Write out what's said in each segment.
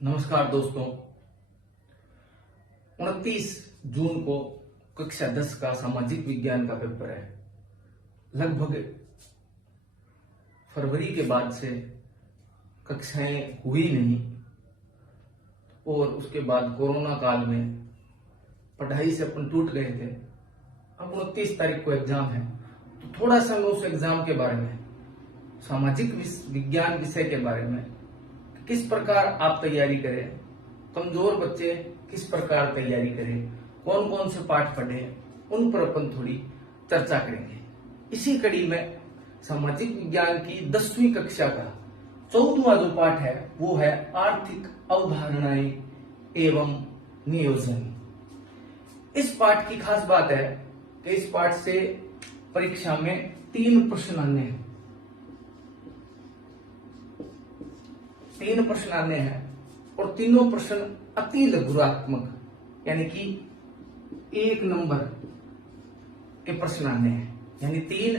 नमस्कार दोस्तों। 29 जून को कक्षा 10 का सामाजिक विज्ञान का पेपर है। लगभग फरवरी के बाद से कक्षाएं हुई नहीं और उसके बाद कोरोना काल में पढ़ाई से अपन टूट गए थे। अब 29 तारीख को एग्जाम है, तो थोड़ा सा मैं उस एग्जाम के बारे में, सामाजिक विज्ञान विषय के बारे में, किस प्रकार आप तैयारी करें, कमजोर बच्चे किस प्रकार तैयारी करें, कौन कौन से पाठ पढ़ें, उन पर अपन थोड़ी चर्चा करेंगे। इसी कड़ी में सामाजिक विज्ञान की 10वीं कक्षा का 14वां जो पाठ है वो है आर्थिक अवधारणाएं एवं नियोजन। इस पाठ की खास बात है कि इस पाठ से परीक्षा में 3 प्रश्न आने हैं। 3 प्रश्न आने हैं और तीनों प्रश्न अति लघुरात्मक यानी कि 1 नंबर के प्रश्न आने हैं। यानी 3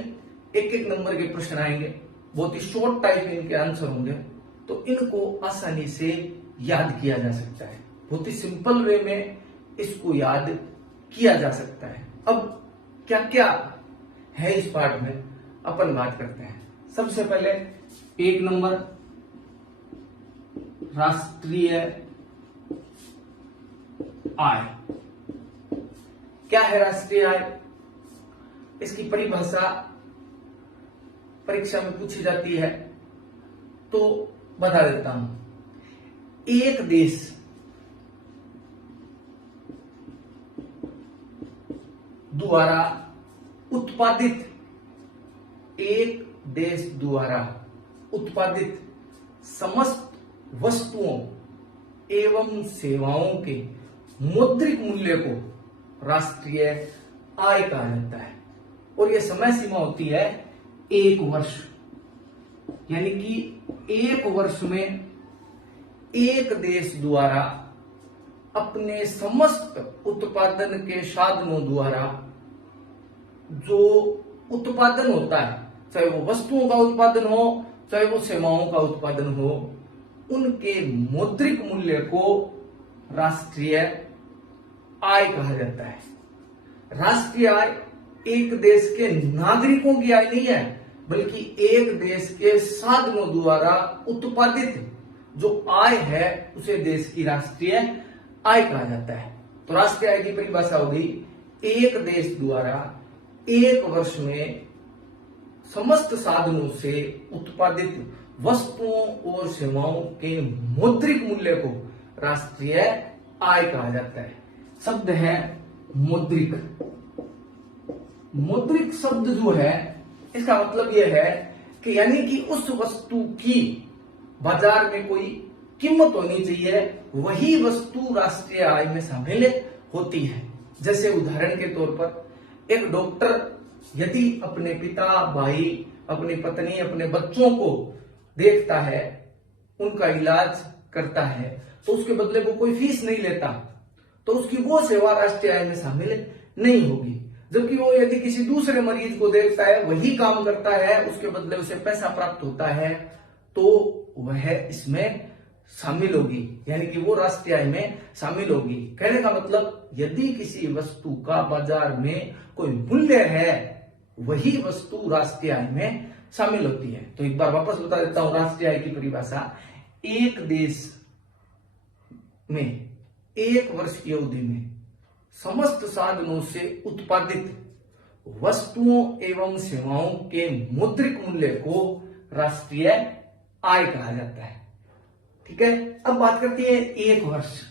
1-1 नंबर के प्रश्न आएंगे, बहुत ही शॉर्ट टाइप इनके आंसर होंगे, तो इनको आसानी से याद किया जा सकता है। बहुत ही सिंपल वे में इसको याद किया जा सकता है। अब क्या क्या है इस पाठ में अपन बात करते हैं। सबसे पहले 1 नंबर राष्ट्रीय आय। क्या है राष्ट्रीय आय? इसकी परिभाषा परीक्षा में पूछी जाती है तो बता देता हूं। एक देश द्वारा उत्पादित, एक देश द्वारा उत्पादित समस्त वस्तुओं एवं सेवाओं के मौद्रिक मूल्य को राष्ट्रीय आय कहा जाता है। और यह समय सीमा होती है 1 वर्ष। यानी कि 1 वर्ष में एक देश द्वारा अपने समस्त उत्पादन के साधनों द्वारा जो उत्पादन होता है, चाहे वो वस्तुओं का उत्पादन हो चाहे वो सेवाओं का उत्पादन हो, उनके मौद्रिक मूल्य को राष्ट्रीय आय कहा जाता है। राष्ट्रीय आय एक देश के नागरिकों की आय नहीं है, बल्कि एक देश के साधनों द्वारा उत्पादित जो आय है उसे देश की राष्ट्रीय आय कहा जाता है। तो राष्ट्रीय आय की परिभाषा हो गई, एक देश द्वारा 1 वर्ष में समस्त साधनों से उत्पादित वस्तुओं और सेवाओं के मौद्रिक मूल्य को राष्ट्रीय आय कहा जाता है। शब्द है मौद्रिक। मौद्रिक शब्द जो है इसका मतलब यह है कि यानी कि उस वस्तु की बाजार में कोई कीमत होनी चाहिए, वही वस्तु राष्ट्रीय आय में शामिल होती है। जैसे उदाहरण के तौर पर एक डॉक्टर यदि अपने पिता, भाई, अपनी पत्नी, अपने बच्चों को देखता है, उनका इलाज करता है, तो उसके बदले वो कोई फीस नहीं लेता, तो उसकी वो सेवा राष्ट्रीय आय में शामिल नहीं होगी। जबकि वो यदि किसी दूसरे मरीज को देखता है, वही काम करता है, उसके बदले उसे पैसा प्राप्त होता है, तो वह इसमें शामिल होगी, यानी कि वो राष्ट्रीय आय में शामिल होगी। कहने का मतलब यदि किसी वस्तु का बाजार में कोई मूल्य है, वही वस्तु राष्ट्रीय आय में शामिल होती है। तो एक बार वापस बता देता हूं राष्ट्रीय आय की परिभाषा। एक देश में 1 वर्ष की अवधि में समस्त साधनों से उत्पादित वस्तुओं एवं सेवाओं के मौद्रिक मूल्य को राष्ट्रीय आय कहा जाता है। ठीक है, अब बात करते हैं 1 वर्ष।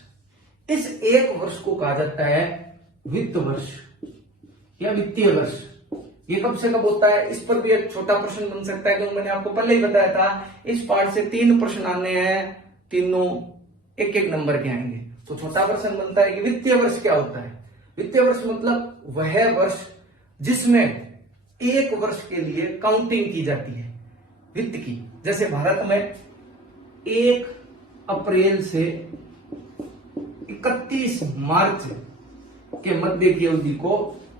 इस 1 वर्ष को कहा जाता है वित्त वर्ष या वित्तीय वर्ष। ये कब से कब होता है, इस पर भी एक छोटा प्रश्न बन सकता है, क्योंकि मैंने आपको पहले ही बताया था इस पाठ से 3 प्रश्न आने हैं, तीनों 1-1 नंबर के आएंगे। तो छोटा प्रश्न बनता है कि वित्तीय वर्ष क्या होता है। वित्तीय वर्ष मतलब वह वर्ष जिसमें 1 वर्ष के लिए काउंटिंग की जाती है वित्त की। जैसे भारत में 1 अप्रैल से 31 मार्च के मध्य की अवधि को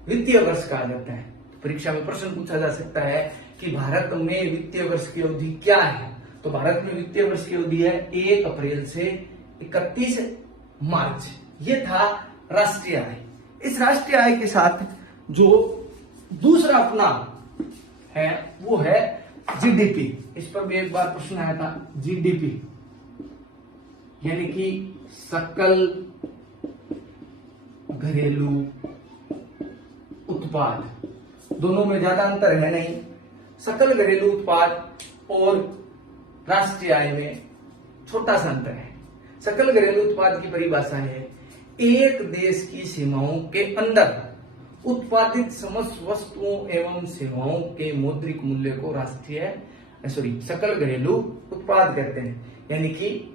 वित्तीय वर्ष कहा जाता है। परीक्षा में प्रश्न पूछा जा सकता है कि भारत में वित्तीय वर्ष की अवधि क्या है। तो भारत में वित्तीय वर्ष की अवधि है 1 अप्रैल से 31 मार्च। ये था राष्ट्रीय आय। इस राष्ट्रीय आय के साथ जो दूसरा अपना है वो है जीडीपी। इस पर भी एक बार प्रश्न आया था, जीडीपी यानी कि सकल घरेलू उत्पाद। दोनों में ज्यादा अंतर है नहीं। सकल घरेलू उत्पाद और राष्ट्रीय आय में छोटा सा अंतर है। सकल घरेलू उत्पाद की परिभाषा है एक देश की सीमाओं के अंदर उत्पादित समस्त वस्तुओं एवं सेवाओं के मौद्रिक मूल्य को सकल घरेलू उत्पाद कहते हैं। यानी कि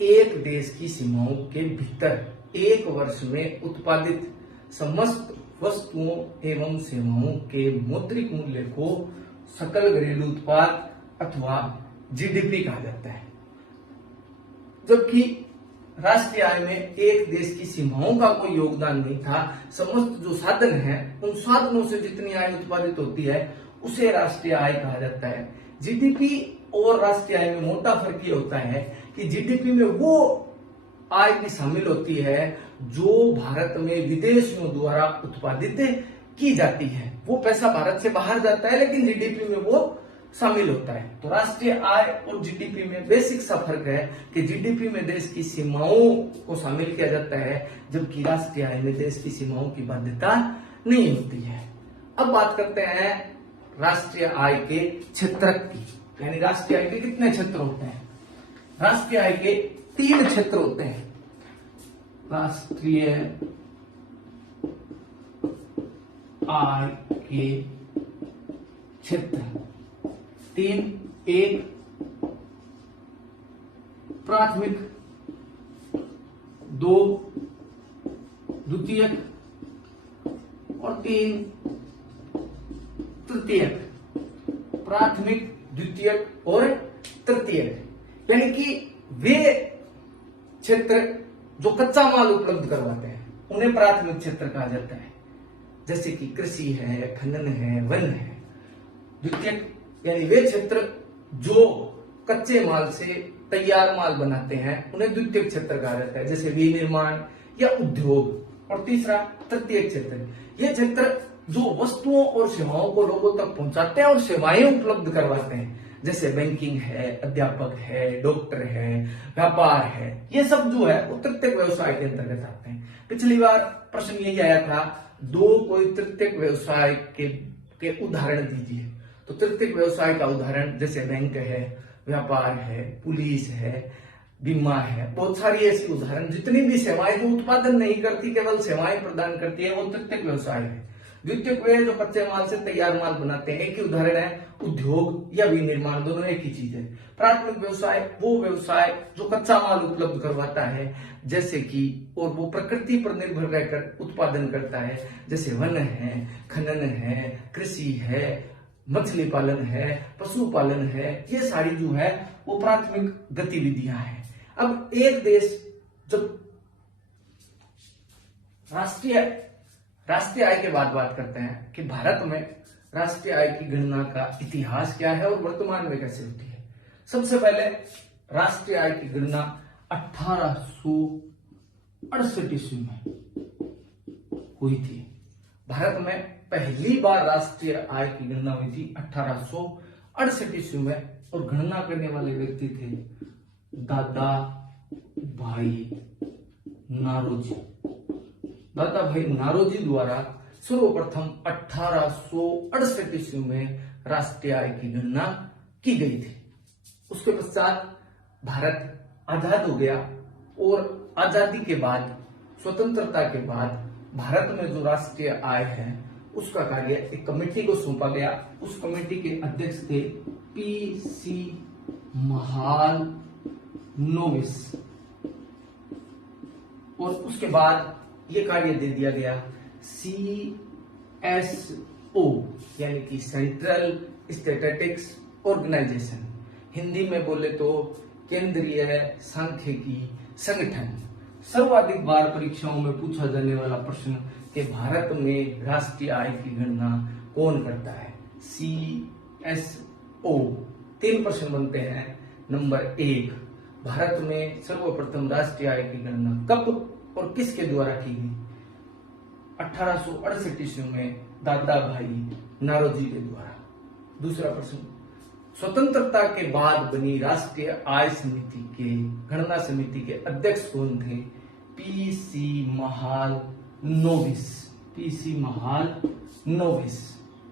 एक देश की सीमाओं के भीतर एक वर्ष में उत्पादित समस्त वस्तुओं एवं सेवाओं के मौद्रिक मूल्य को सकल घरेलू उत्पाद अथवा जीडीपी कहा जाता है। जबकि राष्ट्रीय आय में एक देश की सीमाओं का कोई योगदान नहीं था। समस्त जो साधन हैं उन साधनों से जितनी आय उत्पादित होती है उसे राष्ट्रीय आय कहा जाता है। जीडीपी और राष्ट्रीय आय में मोटा फर्क ये होता है कि जीडीपी में वो आय भी शामिल होती है जो भारत में विदेशियों द्वारा उत्पादित की जाती है। वो पैसा भारत से बाहर जाता है लेकिन जीडीपी में वो शामिल होता है। तो राष्ट्रीय आय और जीडीपी में बेसिक सा फर्क है कि जीडीपी में देश की सीमाओं को शामिल किया जाता है जबकि राष्ट्रीय आय में देश की सीमाओं की बाध्यता नहीं होती है। अब बात करते हैं राष्ट्रीय आय के क्षेत्रक की, यानी राष्ट्रीय आय के कितने क्षेत्र होते हैं। राष्ट्रीय आय के 3 क्षेत्र होते हैं। राष्ट्रीय आय के क्षेत्र 3, एक प्राथमिक, 2 द्वितीयक और 3 तृतीयक। प्राथमिक, द्वितीयक और तृतीयक यानी कि वे क्षेत्र जो कच्चा माल उपलब्ध करवाते हैं उन्हें प्राथमिक क्षेत्र कहा जाता है, जैसे कि कृषि है, खनन है, वन है। द्वितीयक यानी वे क्षेत्र जो कच्चे माल से तैयार माल बनाते हैं उन्हें द्वितीयक क्षेत्र कहा जाता है, जैसे विनिर्माण या उद्योग। और तीसरा तृतीयक क्षेत्र, ये क्षेत्र जो वस्तुओं और सेवाओं को लोगों तक पहुंचाते हैं और सेवाएं उपलब्ध करवाते हैं, जैसे बैंकिंग है, अध्यापक है, डॉक्टर है, व्यापार है। ये सब जो है वो तृतीयक व्यवसाय के अंतर्गत आते हैं। पिछली बार प्रश्न यही आया था, दो कोई तृतीयक व्यवसाय के उदाहरण दीजिए। तो तृतीयक व्यवसाय का उदाहरण जैसे बैंक है, व्यापार है, पुलिस है, बीमा है, बहुत सारी ऐसी उदाहरण। जितनी भी सेवाएं जो उत्पादन नहीं करती केवल सेवाएं प्रदान करती है वो तृतीयक व्यवसाय है। द्वितीयक वे जो कच्चे माल से तैयार माल बनाते हैं, एक ही उदाहरण है उद्योग या विनिर्माण, दोनों एक ही चीज है। प्राथमिक व्यवसाय वो व्यवसाय जो कच्चा माल उपलब्ध करवाता है, जैसे कि और वो प्रकृति पर निर्भर रहकर उत्पादन करता है, जैसे वन है, खनन है, कृषि है, मछली पालन है, पशुपालन है। ये सारी जो है वो प्राथमिक गतिविधियां हैं। अब एक देश जब राष्ट्रीय आय के बाद बात करते हैं कि भारत में राष्ट्रीय आय की गणना का इतिहास क्या है और वर्तमान में कैसे होती है। सबसे पहले राष्ट्रीय आय की गणना 1868 ईस्वी में हुई थी। भारत में पहली बार राष्ट्रीय आय की गणना हुई थी 1868 ईस्वी में, और गणना करने वाले व्यक्ति थे दादा भाई नारोजी। दादा भाई नारोजी द्वारा सर्वप्रथम 1868 ईस्वी में राष्ट्रीय आय की गणना की गई थी। उसके पश्चात भारत आजाद हो गया और आजादी के बाद, स्वतंत्रता के बाद भारत में जो राष्ट्रीय आय है उसका कार्य एक कमेटी को सौंपा गया। उस कमेटी के अध्यक्ष थे पीसी महालनोबिस, और उसके बाद ये कार्य दे दिया गया CSO यानी कि सेंट्रल स्टैटिस्टिक्स ऑर्गेनाइजेशन, हिंदी में बोले तो केंद्रीय सांख्यिकी संगठन। सर्वाधिक बार परीक्षाओं में पूछा जाने वाला प्रश्न कि भारत में राष्ट्रीय आय की गणना कौन करता है, CSO। 3 प्रश्न बनते हैं। नंबर 1, भारत में सर्वप्रथम राष्ट्रीय आय की गणना कब और किसके द्वारा की गई? 1868 ईस्वी में दादा भाई नारोजी के द्वारा। दूसरा प्रश्न, स्वतंत्रता के बाद बनी राष्ट्रीय आय समिति के गणना समिति के अध्यक्ष कौन थे? पीसी महालनोबिस। पीसी महालनोबिस।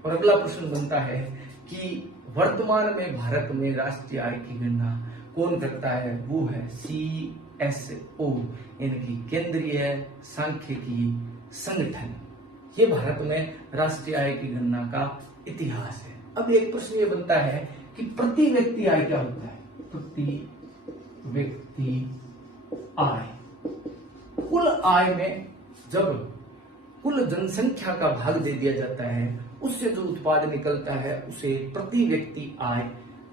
और अगला प्रश्न बनता है कि वर्तमान में भारत में राष्ट्रीय आय की गणना कौन करता है? वो है CSO, यानी कि केंद्रीय सांख्यिकी संगठन। ये भारत में राष्ट्रीय आय की गणना का इतिहास है। अब एक प्रश्न ये बनता है कि प्रति व्यक्ति आय क्या होता है? प्रति व्यक्ति आय, कुल आय में जब कुल जनसंख्या का भाग दे दिया जाता है, उससे जो उत्पाद निकलता है उसे प्रति व्यक्ति आय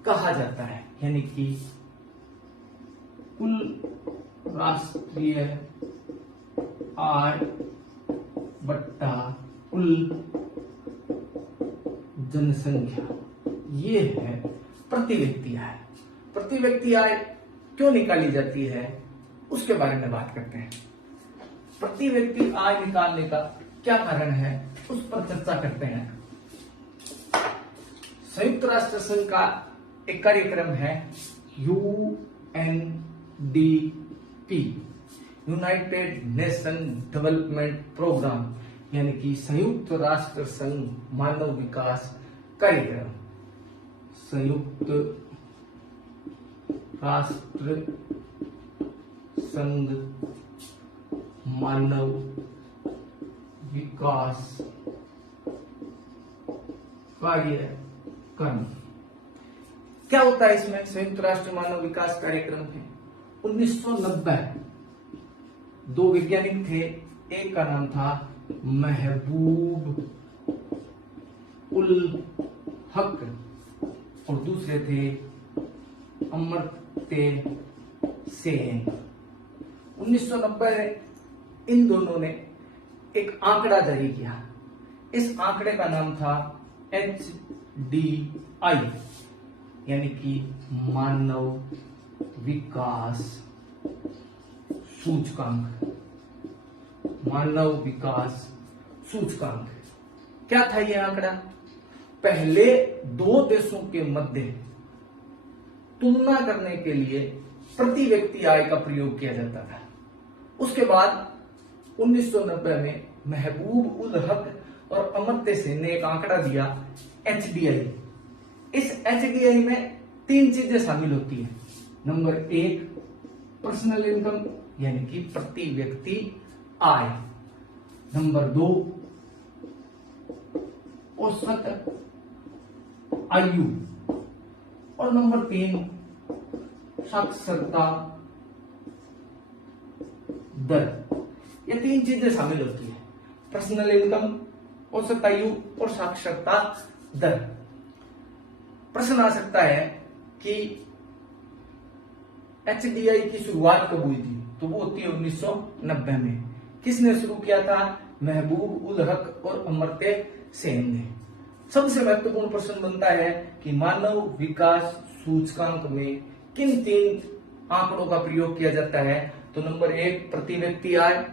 कहा जाता है। यानी कि कुल राष्ट्रीय आय बट्टा कुल जनसंख्या, ये है प्रति व्यक्ति आय। प्रति व्यक्ति आय क्यों निकाली जाती है उसके बारे में बात करते हैं। प्रति व्यक्ति आय निकालने का क्या कारण है उस पर चर्चा करते हैं। संयुक्त राष्ट्र संघ का एक कार्यक्रम है UNDP, United Nation Development Programme, यानी कि संयुक्त राष्ट्र संघ मानव विकास कार्यक्रम। संयुक्त राष्ट्र संघ मानव विकास कार्यक्रम। क्या होता है इसमें? संयुक्त राष्ट्र मानव विकास कार्यक्रम है 1990। दो वैज्ञानिक थे, एक का नाम था महबूब उल हक और दूसरे थे अमर्त्य सेन। 1990 में इन दोनों ने एक आंकड़ा जारी किया। इस आंकड़े का नाम था HDI, यानी कि मानव विकास सूचकांक। मानव विकास सूचकांक क्या था यह आंकड़ा? पहले दो देशों के मध्य तुलना करने के लिए प्रति व्यक्ति आय का प्रयोग किया जाता था। उसके बाद 1990 में महबूब उल हक और अमर्त्य सेन ने एक आंकड़ा दिया HDI। इस HDI में तीन चीजें शामिल होती है। नंबर 1 पर्सनल इनकम, यानी कि प्रति व्यक्ति आय। नंबर 2 औसत आयु और नंबर 3 साक्षरता दर। ये तीन चीजें शामिल होती है, पर्सनल इनकम, औसत आयु और साक्षरता दर। प्रश्न आ सकता है कि HDI की शुरुआत कब हुई थी? तो वो होती है 1990 में। किसने शुरू किया था? महबूब उल हक और अमर्त्य सेन ने। सबसे महत्वपूर्ण प्रश्न बनता है कि मानव विकास सूचकांक में किन तीन आंकड़ों का प्रयोग किया जाता है? तो नंबर 1 प्रति व्यक्ति आय,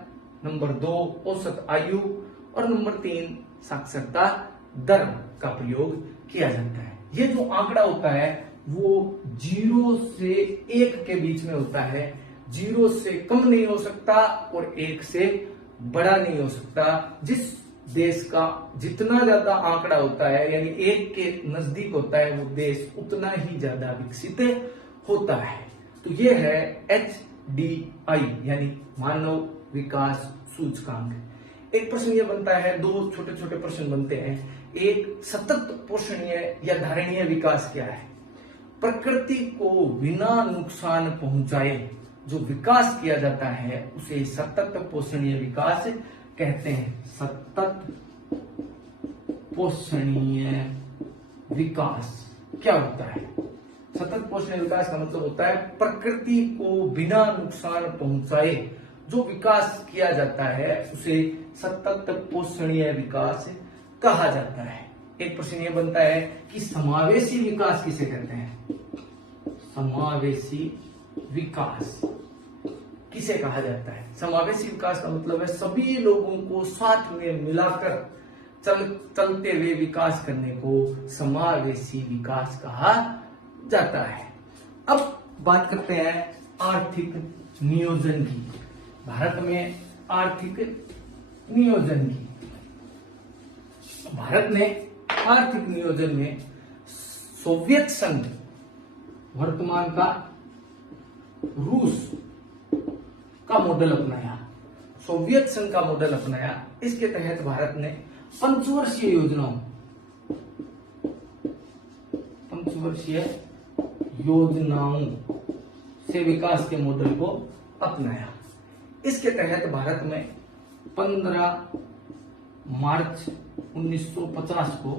नंबर 2 औसत आयु और नंबर 3 साक्षरता दर का प्रयोग किया जाता है। ये जो आंकड़ा होता है वो 0 से 1 के बीच में होता है। 0 से कम नहीं हो सकता और 1 से बड़ा नहीं हो सकता। जिस देश का जितना ज्यादा आंकड़ा होता है, यानी 1 के नजदीक होता है, वो देश उतना ही ज्यादा विकसित होता है। तो ये है HDI, यानी मानव विकास सूचकांक। एक प्रश्न ये बनता है, दो छोटे छोटे प्रश्न बनते हैं। एक, सतत पोषणीय या धारणीय विकास क्या है? प्रकृति को बिना नुकसान पहुंचाए जो विकास किया जाता है उसे सतत पोषणीय विकास कहते हैं। सतत पोषणीय विकास क्या होता है? सतत पोषणीय विकास का मतलब होता है प्रकृति को बिना नुकसान पहुंचाए जो विकास किया जाता है उसे सतत पोषणीय विकास कहा जाता है। एक प्रश्न ये बनता है कि समावेशी विकास किसे कहते हैं? समावेशी विकास किसे कहा जाता है? समावेशी विकास का मतलब है सभी लोगों को साथ में मिलाकर चलते हुए विकास करने को समावेशी विकास कहा जाता है। अब बात करते हैं आर्थिक नियोजन की। भारत में आर्थिक नियोजन की, भारत ने आर्थिक नियोजन में सोवियत संघ, वर्तमान का रूस का मॉडल अपनाया, सोवियत संघ का मॉडल अपनाया। इसके तहत भारत ने पंचवर्षीय योजनाओं से विकास के मॉडल को अपनाया। इसके तहत भारत में 15 मार्च 1950 को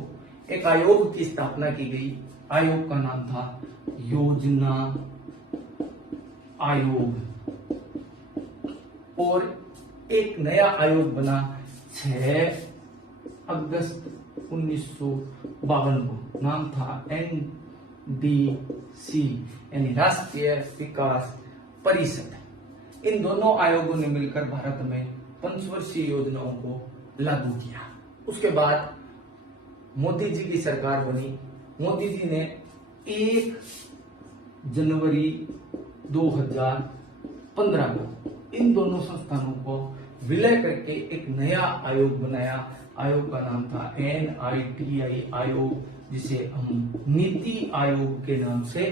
एक आयोग की स्थापना की गई। आयोग का नाम था योजना आयोग, और एक नया आयोग बना 6 अगस्त 1952 को, नाम था NDC यानी राष्ट्रीय विकास परिषद। इन दोनों आयोगों ने मिलकर भारत में पंचवर्षीय योजनाओं को लागू किया। उसके बाद मोदी जी की सरकार बनी। मोदी जी ने 1 जनवरी 2015 को इन दोनों संस्थानों को विलय करके एक नया आयोग बनाया। आयोग का नाम था NITI आयोग, जिसे हम नीति आयोग के नाम से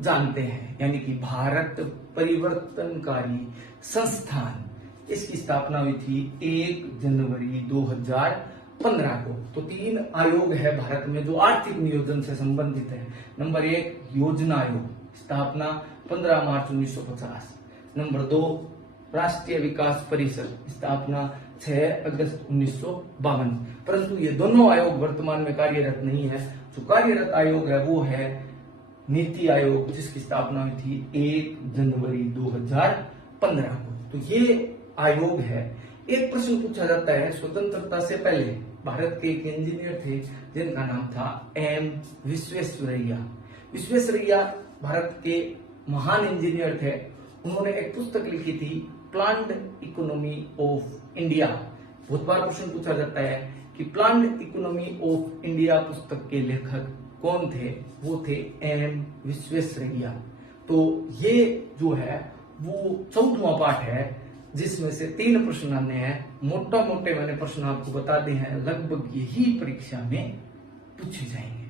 जानते हैं, यानी कि भारत परिवर्तनकारी संस्थान। इसकी स्थापना हुई थी 1 जनवरी 2015 को। तो 3 आयोग है भारत में जो आर्थिक नियोजन से संबंधित है। नंबर 1 योजना आयोग, स्थापना 15 मार्च 1950। नंबर 2 राष्ट्रीय विकास परिषद, स्थापना 6 अगस्त 1952। परंतु ये दोनों आयोग वर्तमान में कार्यरत नहीं है। जो कार्यरत आयोग है वो है नीति आयोग, जिसकी स्थापना हुई थी 1 जनवरी 2015 को। तो ये आयोग है। एक प्रश्न पूछा जाता है, स्वतंत्रता से पहले भारत के एक इंजीनियर थे जिनका नाम था M विश्वेश्वरैया। विश्वेश्वरैया भारत के महान इंजीनियर थे। उन्होंने एक पुस्तक लिखी थी प्लान्ड इकोनॉमी ऑफ इंडिया। बहुत बार क्वेश्चन पूछा जाता है कि प्लान्ड इकोनॉमी ऑफ इंडिया पुस्तक के लेखक कौन थे? वो थे M विश्वेश्वरैया। तो ये जो है वो 14वां पाठ है, जिसमें से 3 प्रश्न आने हैं। मोटा मोटे मैंने प्रश्न आपको बता दिए हैं, लगभग यही परीक्षा में पूछे जाएंगे।